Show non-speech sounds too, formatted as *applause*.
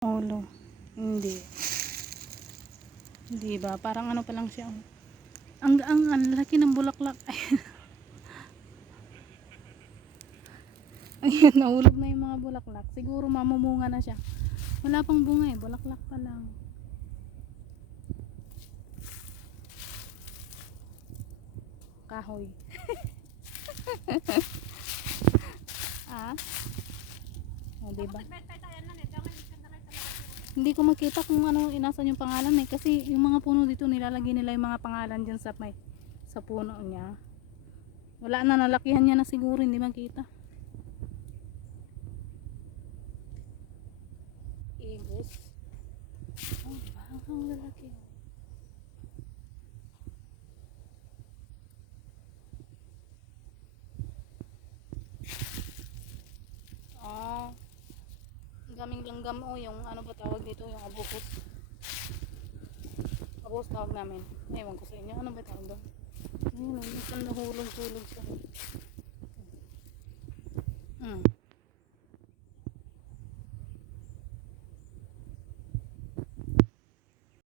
Ulo. Hindi. Hindi ba? Parang ano pa lang siya. oh. Ang, ang, ang laki ng bulaklak. *laughs* Ayun, nahulog na yung mga bulaklak. Siguro mamumunga na siya. Wala pang bunga eh. Bulaklak pa lang. Kahoy. *laughs* ah? O, diba? Hindi ko makita kung ano inasan yung pangalan eh. Kasi yung mga puno dito nilalagay nila yung mga pangalan dyan sa may sa puno niya. Wala na nalakihan niya na siguro hindi makita. Igos. Oh, parang lalaki. Ah. Ang daming langgam o yung ano ba tawag dito yung abukos. Abukos tawag namin. Ewan ko sa inyo. Ano ba tawag doon? Ayun, oh, minsan nahulog-hulog siya.